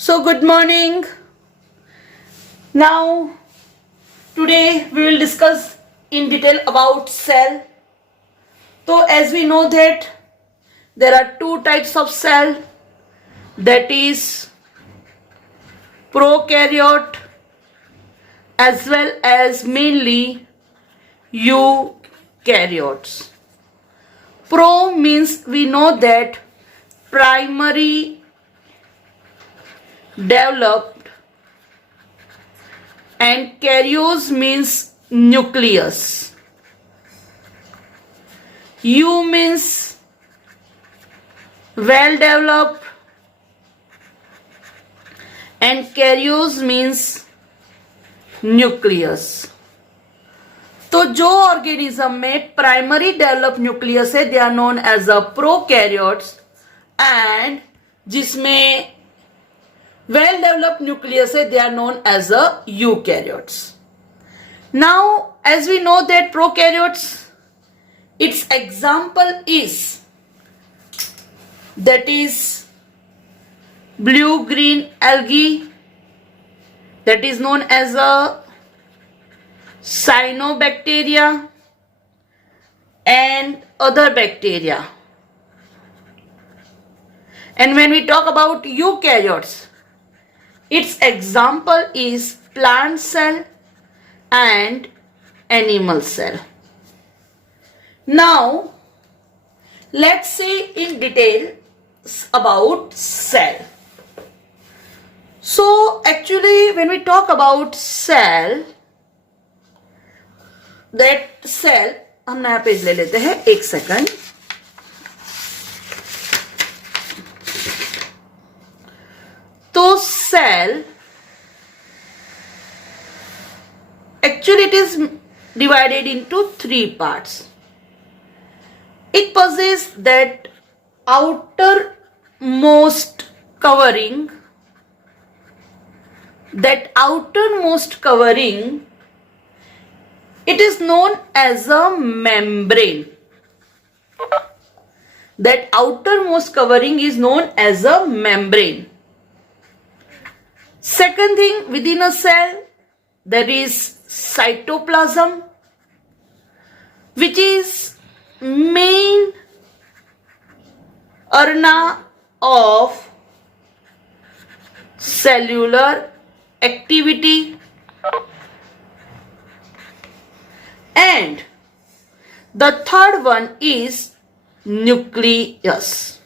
So, good morning. Now, today we will discuss in detail about cell. So, as we know that there are two types of cell, that is prokaryote as well as mainly eukaryotes. Pro means we know that primary developed, and karyos means nucleus. U means well developed and karyos means nucleus. तो जो organism में primary develop nucleus है they are known as a prokaryotes, and जिसमें well developed nucleus है they are known as a eukaryotes. Now as we know that prokaryotes, its example is that is blue green algae, that is known as a cyanobacteria and other bacteria. And when we talk about eukaryotes, its example is plant cell and animal cell. Now, let's see in detail about cell. So, actually, when we talk about cell, that cell, हम नया page ले लेते हैं, एक second. तो cell, actually, it is divided into three parts. It possesses that outermost covering. That outermost covering, it is known as a membrane. That outermost covering is known as a membrane. Second thing, within a cell, there is cytoplasm, which is main arena of cellular activity, and the third one is nucleus.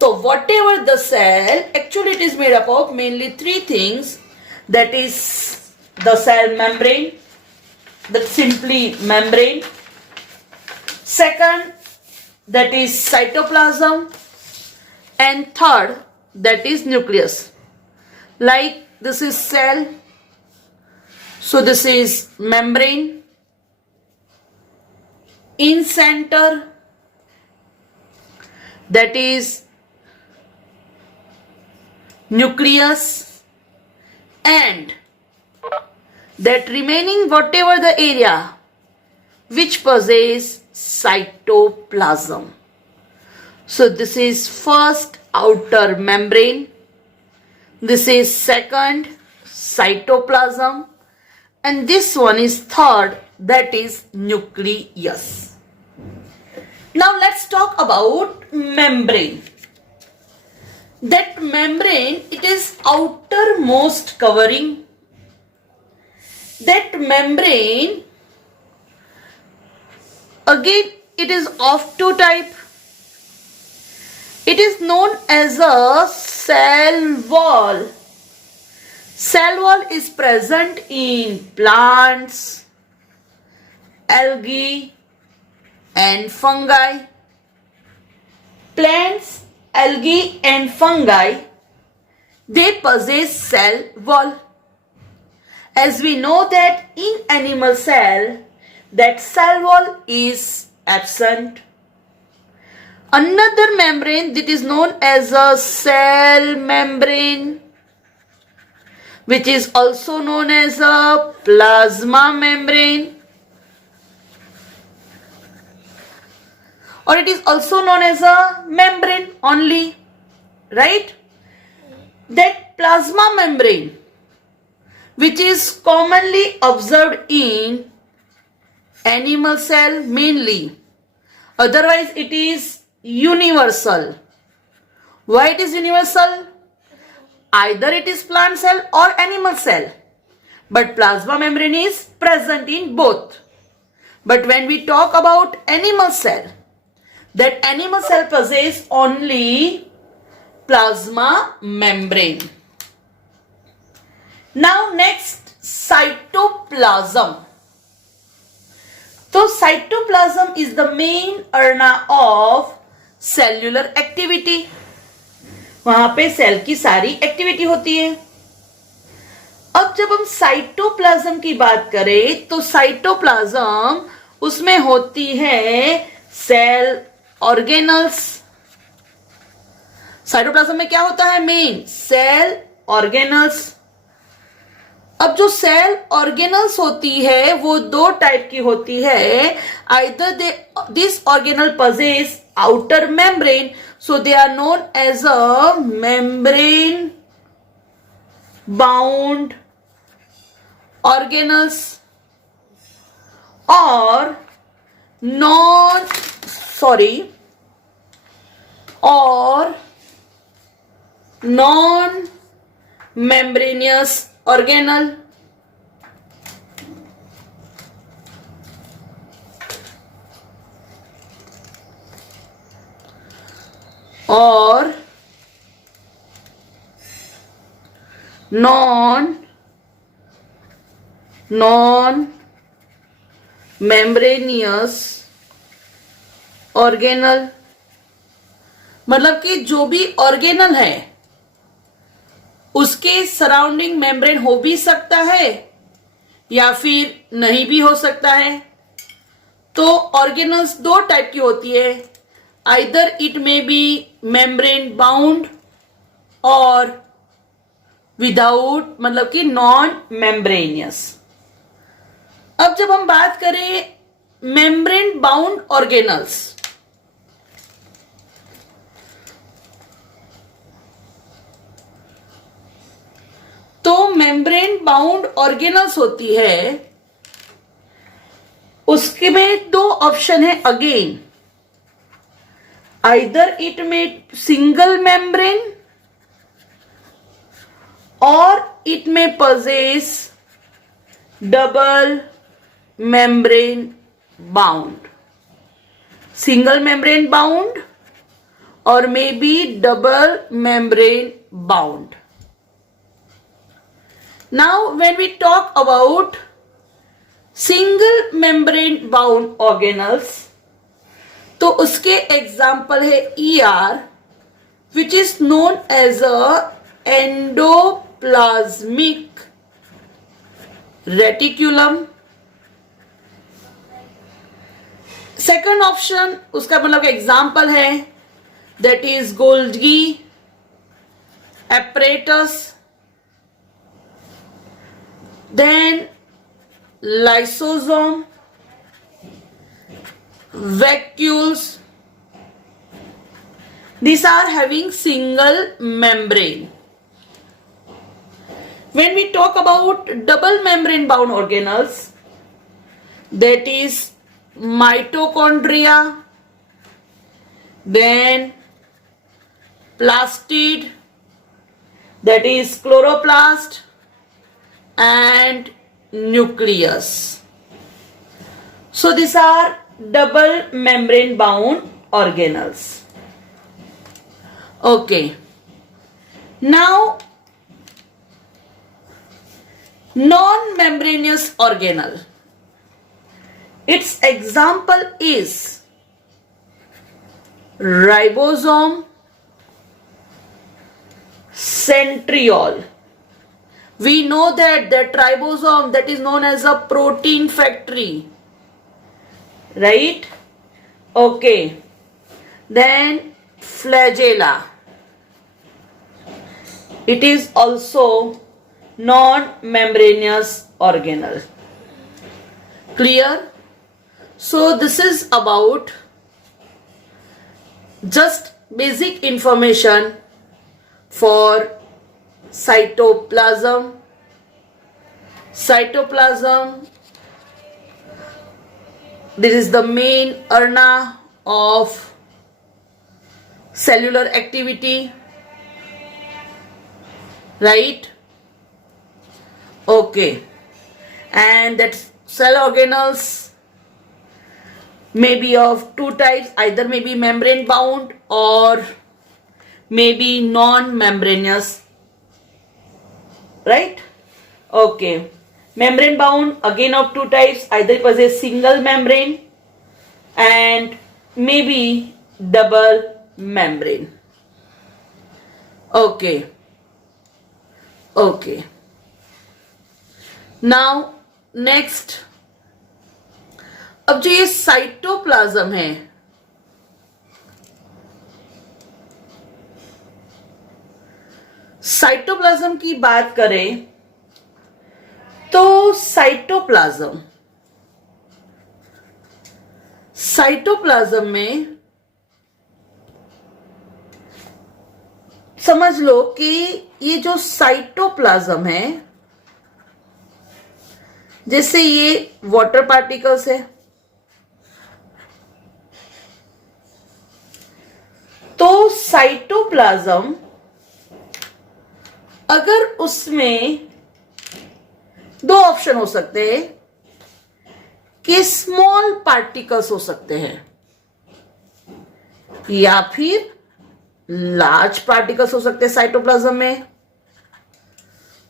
So whatever the cell, actually it is made up of mainly three things, that is the cell membrane, that's simply membrane. Second, that is cytoplasm, and third, that is nucleus. Like this is cell, so this is membrane. In center, that is nucleus, and that remaining whatever the area which possess cytoplasm. So this is first outer membrane, this is second cytoplasm, and this one is third, that is nucleus. Now let's talk about membrane. That membrane, it is outermost covering. That membrane, again, it is of two type. It is known as a cell wall. Cell wall is present in plants, algae, and fungi. Plants, algae, and fungi, they possess cell wall. As we know that in animal cell, that cell wall is absent. Another membrane that is known as a cell membrane, which is also known as a plasma membrane, or it is also known as a membrane only, right? that plasma membrane, which is commonly observed in animal cell mainly, otherwise it is universal. Why it is universal? Either it is plant cell or animal cell, but plasma membrane is present in both. But when we talk about animal cell, that animal cell possess only plasma membrane. Now next, cytoplasm. So cytoplasm is the main arena of cellular activity. वहां पे cell की सारी activity होती है. अब जब हम cytoplasm की बात करें तो साइटोप्लाज्म उसमें होती है सेल ऑर्गेनल्स. साइटोप्लाज्म में क्या होता है? Main cell organelles. अब जो सेल ऑर्गेनल्स होती है वो दो टाइप की होती है. Either this organelle possess outer membrane, so they are known as a membrane bound organelles, or non membranous organelle. Or non membranous organelle. मतलब कि जो भी ऑर्गेनल है उसके सराउंडिंग मेम्ब्रेन हो भी सकता है या फिर नहीं भी हो सकता है. तो ऑर्गेनल्स दो टाइप की होती है. Either it may be membrane bound और विदाउट, मतलब कि नॉन मेम्ब्रेनियस. अब जब हम बात करें मेम्ब्रेन बाउंड ऑर्गेनल्स, तो मेम्ब्रेन बाउंड ऑर्गेनल्स होती है, उसके में दो ऑप्शन है अगेन. आइदर इट में सिंगल मेम्ब्रेन और इट में possess double membrane bound. Single membrane bound और may be double membrane bound. Now when we talk about single membrane bound organelles, तो उसके एग्जाम्पल है ER, which is known as a endoplasmic reticulum. Second option उसका मतलब example है that is Golgi apparatus, then lysosome, vacuoles. These are having single membrane. When we talk about double membrane bound organelles, that is mitochondria, then plastid, that is chloroplast, and nucleus. So these are double membrane bound organelles. Okay. Now non-membranous organelle. Its example is ribosome, centriole. We know that the ribosome, that is known as a protein factory, right? Okay. Then flagella. It is also non-membranous organelle. Clear? So this is about just basic information for cytoplasm. Cytoplasm, this is the main arena of cellular activity, right? Okay, and that cell organelles may be of two types, either may be membrane bound or may be non-membranous, right? Okay, membrane bound again of two types, either possess single membrane and maybe double membrane. Okay, okay. Now next, अब जो ये cytoplasm है, cytoplasm की बात करें तो cytoplasm में समझ लो कि ये जो साइटोप्लाज्म है, जैसे ये वाटर पार्टिकल्स है, तो साइटोप्लाज्म अगर उसमें दो ऑप्शन हो सकते हैं कि स्मॉल पार्टिकल्स हो सकते हैं या फिर लार्ज पार्टिकल्स हो सकते हैं साइटोप्लाज्म में।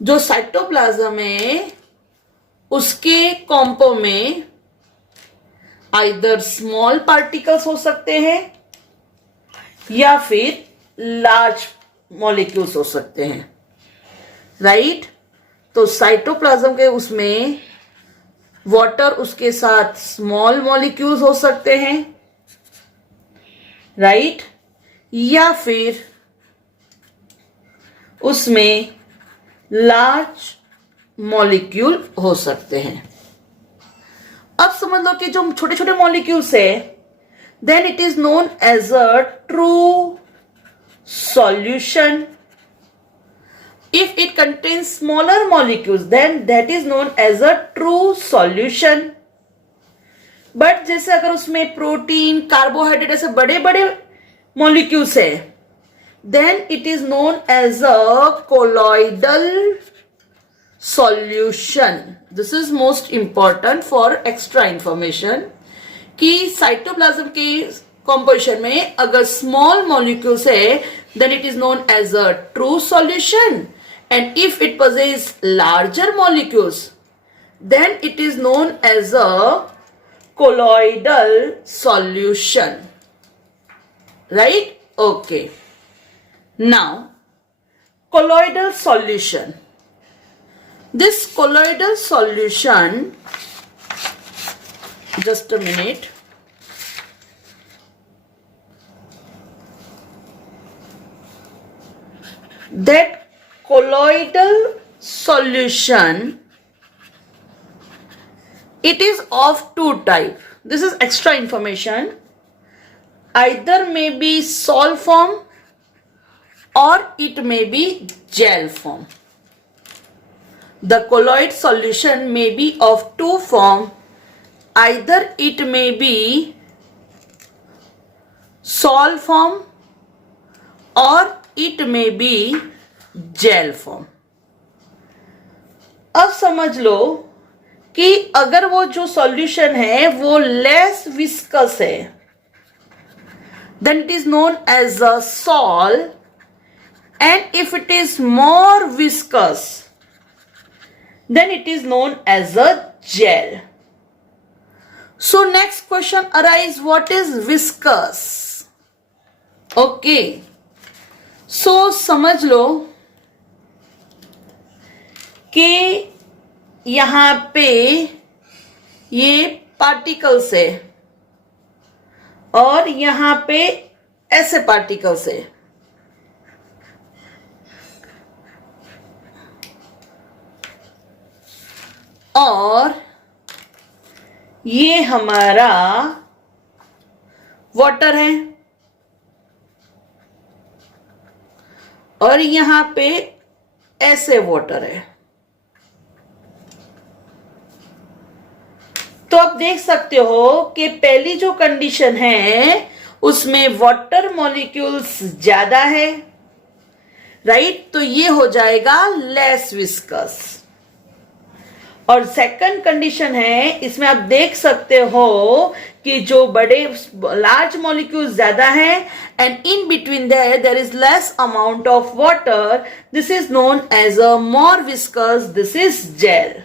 जो साइटोप्लाज्म है उसके कॉम्पो में आइदर स्मॉल पार्टिकल्स हो सकते हैं या फिर लार्ज मॉलिक्यूल्स हो सकते हैं, राइट? तो साइटोप्लाज्म के उसमें वाटर उसके साथ स्मॉल मॉलिक्यूल्स हो सकते हैं, राइट? या फिर उसमें लार्ज मॉलिक्यूल हो सकते हैं। अब समझ लो कि जो छोटे छोटे मॉलिक्यूल्स है, then it is known as a true solution. If it contains smaller molecules, then that is known as a true solution. But जैसे अगर उसमें प्रोटीन, कार्बोहाइड्रेट ऐसे बड़े बड़े मॉलिक्यूल्स है, then it is known as a colloidal solution. This is most important for extra information कि cytoplasm के composition में अगर स्मॉल मॉलिक्यूल्स है, then it is known as a true solution. And if it possesses larger molecules, then it is known as a colloidal solution. Right? Okay. Now, colloidal solution. This colloidal solution, just a minute. That colloidal solution, it is of two type. This is extra information. Either may be sol form or it may be gel form. The colloid solution may be of two form. Either it may be sol form or it may be jail form. अब समझ लो कि अगर वो जो solution है वो less viscous है, then it is known as a sol, and if it is more viscous then it is known as a gel. So next question arise, what is viscous? Okay, so समझ लो कि यहां पे ये particles है और यहां पे ऐसे पार्टिकल्स है, और ये हमारा वाटर है और यहां पे ऐसे वाटर है। तो आप देख सकते हो कि पहली जो कंडीशन है उसमें वाटर मॉलिक्यूल्स ज्यादा है, राइट? तो ये हो जाएगा लेस विस्कस। और सेकंड कंडीशन है, इसमें आप देख सकते हो कि जो बड़े लार्ज मॉलिक्यूल्स ज्यादा है and in between there is less amount of water, this is known as a more viscous, this is gel.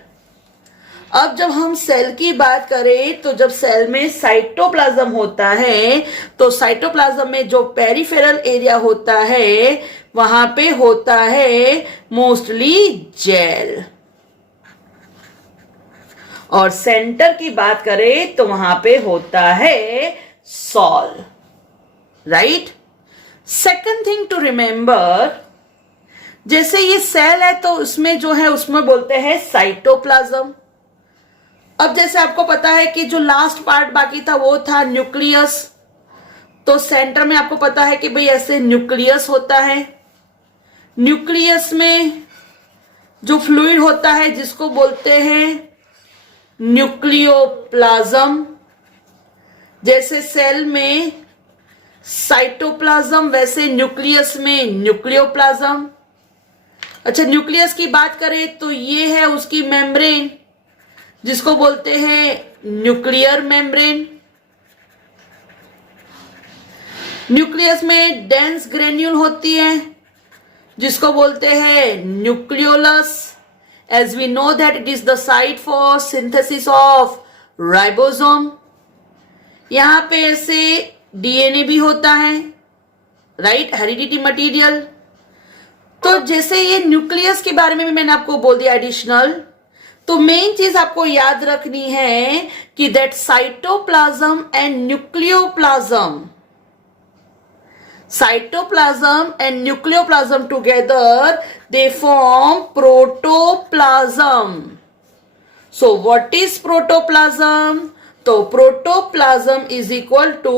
अब जब हम सेल की बात करें तो जब सेल में साइटोप्लाज्म होता है तो साइटोप्लाज्म में जो पेरिफेरल एरिया होता है वहां पे होता है मोस्टली जेल, और सेंटर की बात करें तो वहां पे होता है sol, right? Second thing to remember, जैसे ये सेल है तो उसमें जो है उसमें बोलते हैं साइटोप्लाज्म। अब जैसे आपको पता है कि जो लास्ट पार्ट बाकी था वो था न्यूक्लियस, तो सेंटर में आपको पता है कि भाई ऐसे न्यूक्लियस होता है। न्यूक्लियस में जो फ्लूइड होता है जिसको बोलते हैं न्यूक्लियोप्लाज्म। जैसे सेल में साइटोप्लाज्म वैसे न्यूक्लियस में न्यूक्लियोप्लाज्म। अच्छा, न्यूक्लियस की बात करें तो ये है उसकी मेम्ब्रेन जिसको बोलते हैं न्यूक्लियर मेम्ब्रेन। न्यूक्लियस में डेंस ग्रेन्यूल होती है जिसको बोलते हैं nucleolus, as we know that it is the site for synthesis of ribosome। यहां पे ऐसे डीएनए भी होता है, राइट, हेरिडिटी मटेरियल। तो जैसे ये न्यूक्लियस के बारे में भी मैंने आपको बोल दिया एडिशनल, तो मेन चीज आपको याद रखनी है कि that cytoplasm and nucleoplasm, cytoplasm and nucleoplasm together they form protoplasm। So what is protoplasm? So protoplasm is equal to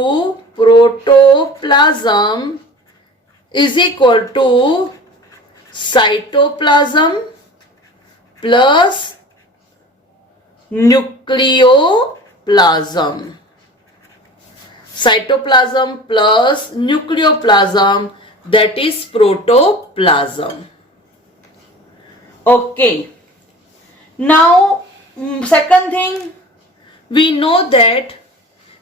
cytoplasm plus nucleoplasm। Cytoplasm plus nucleoplasm, that is protoplasm। Okay, now second thing, we know that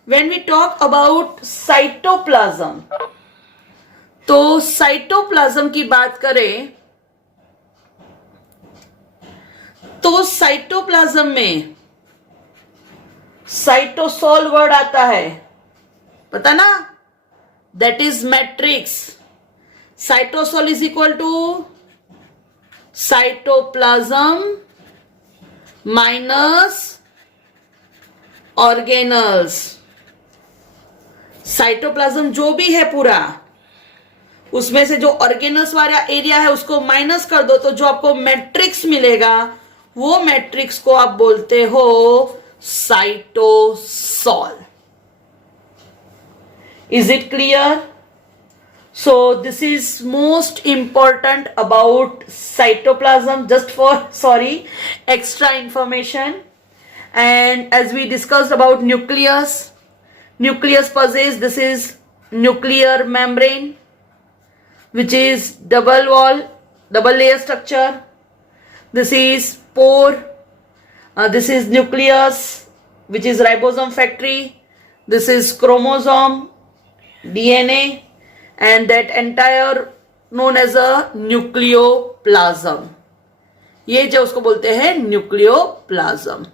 when we talk about cytoplasm, तो cytoplasm की बात करें तो cytoplasm में cytosol word आता है, पता ना, that is matrix. Cytosol is equal to cytoplasm minus organelles. Cytoplasm जो भी है पूरा, उसमें से जो ऑर्गेनल्स वाला एरिया है उसको माइनस कर दो तो जो आपको मैट्रिक्स मिलेगा वो मैट्रिक्स को आप बोलते हो cytosol. Is it clear? So this is most important about cytoplasm, just for extra information. And as we discussed about nucleus possess, this is nuclear membrane which is double layer structure. This is pore, this is nucleus which is ribosome factory, this is chromosome, DNA, and that entire known as a nucleoplasm। ये जो उसको बोलते हैं nucleoplasm.